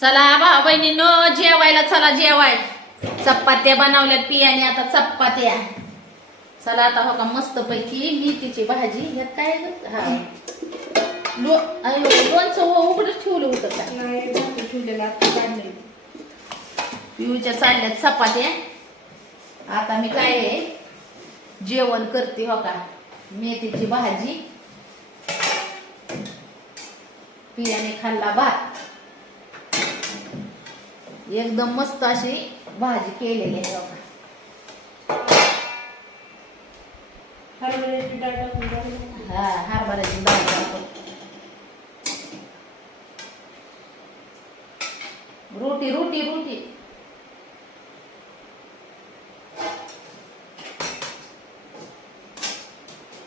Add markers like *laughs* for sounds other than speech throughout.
चला भाऊ बहिणीनो जेवायला चला जेवाय. चपात्या बनवल्यात पियाने आता चपात्या. चला आता हो का मस्त पैकी मेथीची भाजी. ह्यात काय? हा. लो लोणचं उघडच ठेवलं होतं का? ठेवलेला पिऊच्या चालल्यात चपात्या. आता मी काय आहे, जेवण करते हो का मेथीची भाजी. पियाने खाल्ला भात. एकदम मस्त अशी भाजी केलेली आहे हो हरभऱ्याची डाळ टाकून. हा हरभऱ्याची डाळ टाकून. रोटी रोटी रोटी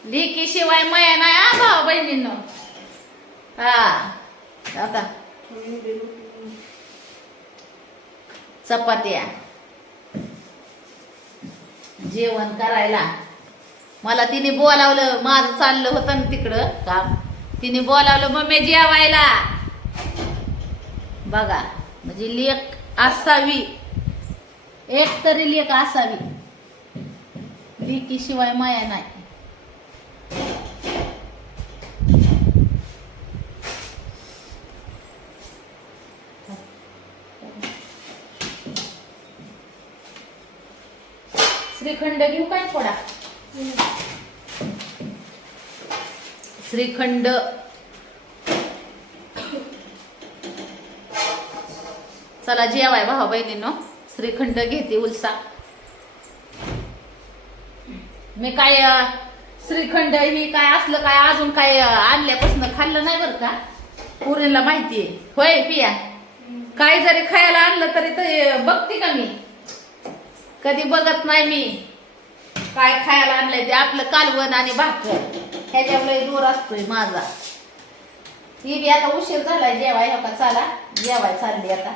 लिकी शिवाय माया नाही आ भाऊ बहिणींनो हा आता. चपात्या. जेवण करायला. मला तिने बोलावलं माझं चाललं होतं ना तिकडं काम. तिने बोलावलं मम्मी जेवायला. बघा म्हणजे लेख असावी. एक तरी लेख असावी. लेकीशिवाय माया नाही. श्रीखंड घेऊ काय थोडा? श्रीखंड. चला जेवाय भाऊ बहिणीनो. श्रीखंड घेते उलसा. मी काय श्रीखंड ही काय असलं काय अजून काय आणल्यापासून खाल्लं नाही बरं का? पुरीला माहितीये होय पिया. काय जरी खायला आणलं तरी ते बघते का मी? कधी बघत नाही मी. काय खायला आणलंय ते? आपलं कालवण आणि भाकर. ह्याच्यामुळे जोर असतोय माझा. ही बी आता उशीर झालाय जेवाय. हो का? चाला. जेवाय चालली आता.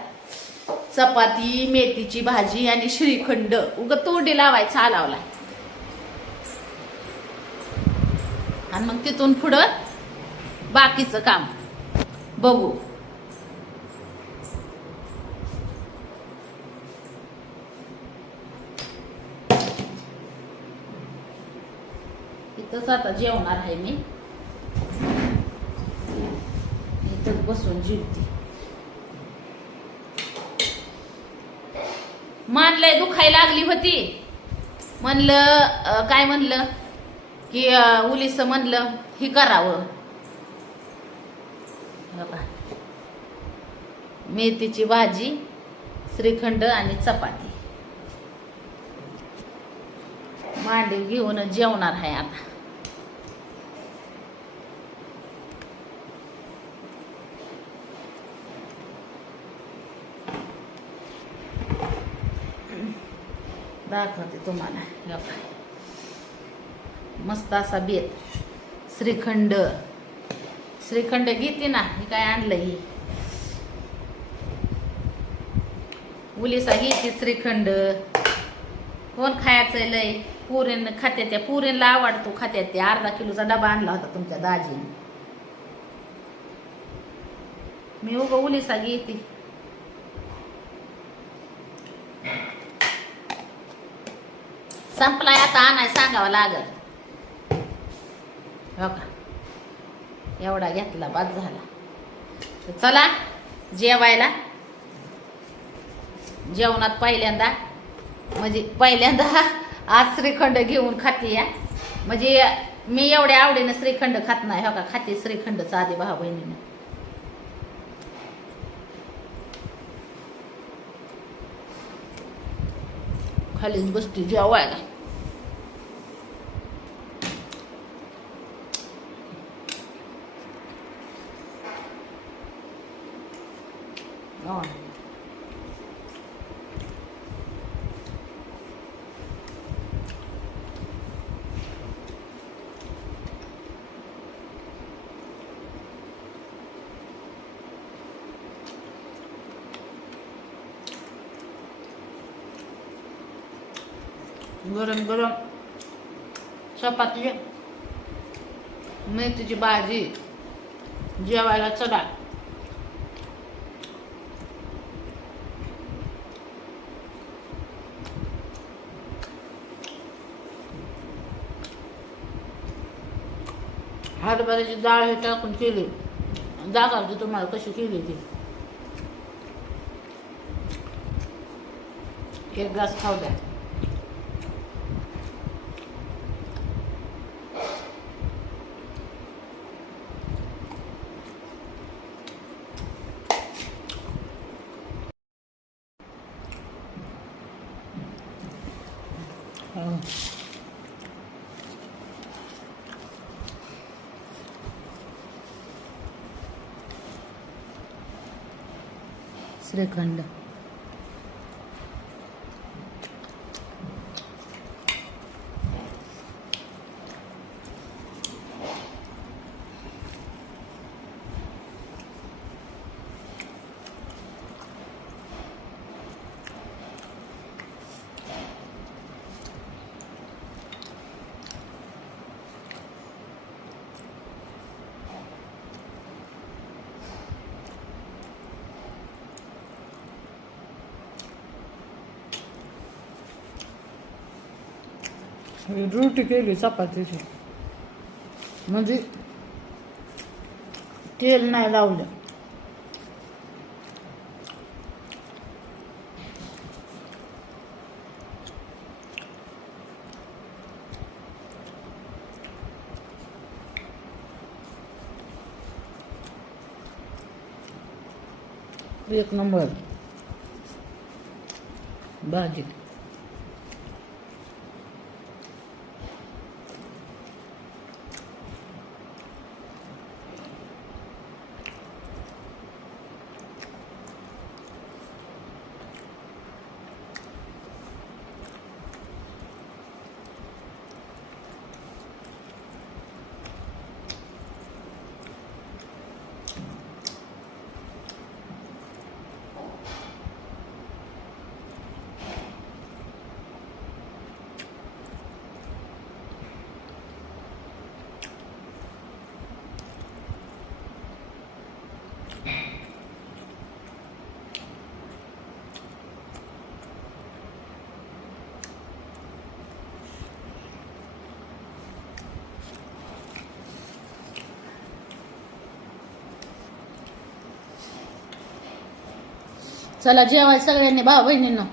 चपाती मेथीची भाजी आणि श्रीखंड. उग तोंडी लावायचा आलावला. आणि मग तिथून पुढं बाकीचं काम. बघू. इथंच आता जेवणार आहे मी. इथंच बसून जेवते. मानलंय दुखाय लागली होती. म्हणलं काय म्हणलं? की उलीस म्हणलं हे करावं. मेथीची भाजी श्रीखंड आणि चपाती. मांडी घेऊन जेवणार आहे आता. दाखवते तुम्हाला. मस्त असा बेत. श्रीखंड. श्रीखंड घेते ना हे काय आणलं ही? उलिसा घ्यायची श्रीखंड. कोण खायचं लय? पुरीन खात्या त्या पुरीला आवडतो खात्यात ते अर्धा किलोचा डबा आणला होता तुमच्या दाजीने. मी उग उलिसा घेते. संपलाय आता आणाय सांगावं लागल. हो का? एवढा घेतला बाद झाला. तर चला जेवायला. जेवणात पहिल्यांदा म्हणजे पहिल्यांदा *laughs* आज श्रीखंड घेऊन खाते या. म्हणजे मी एवढ्या आवडीनं श्रीखंड खात नाही हो का? खाते श्रीखंड आधी भाऊ बहिणीनं. खालीच बसते जेवायला. गरम गरम चपाती मेथीची भाजी जेवायला चला हरभऱ्याची डाळ हे टाकून केली. दाखवते तुम्हाला कशी केली ती. एक ग्लास खाऊ द्या. हो. रोटी केली चपातीची म्हणजे तेल नाही लावलं. एक नंबर. भाजी. चला जेवाय सगळ्यांनी भाऊ बहिणींना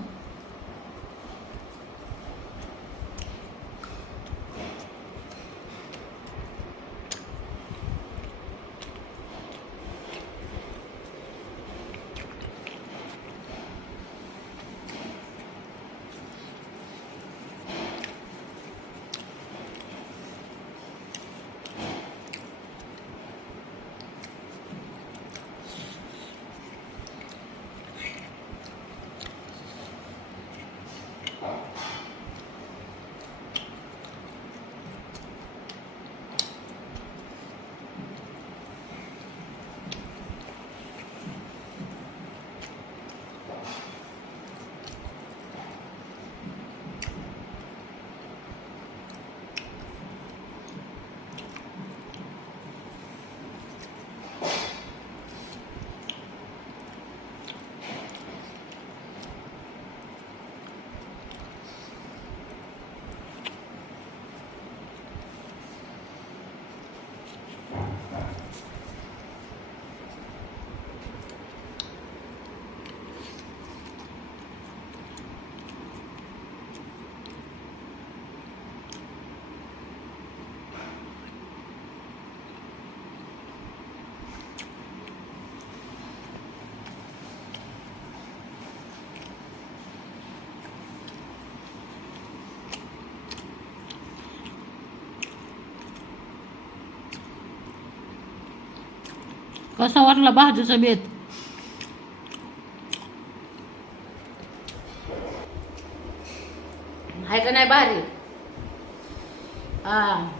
कसा वाटला भाजूचा बेत? आहे का नाही भारी? हा.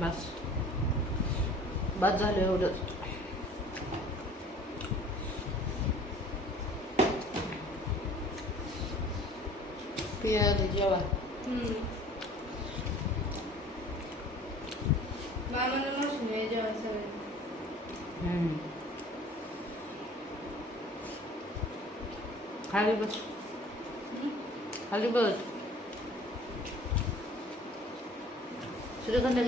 बस. बस झालं एवढंच. पिया जेवा. खाली बस. खाली बस. श्रीखंड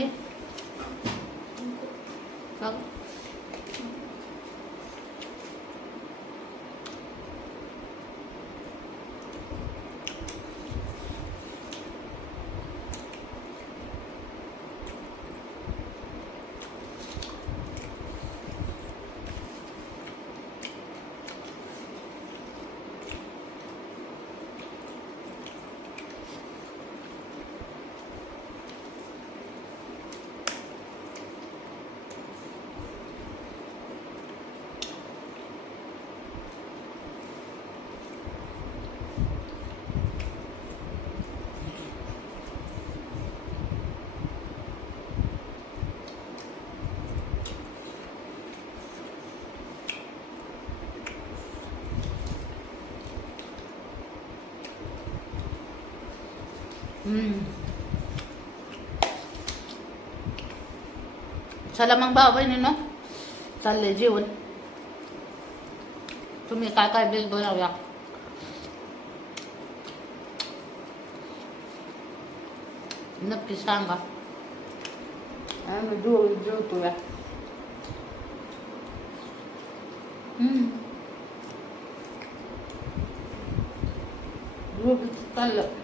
घे का गं? हम्म. चला मग भाऊ बहिणीनं चाललंय जेवण तुम्ही काय काय बेल बनवूया नक्की सांगा आम्ही जेव जेवतो या हम्म. व्यवस्थित चाललं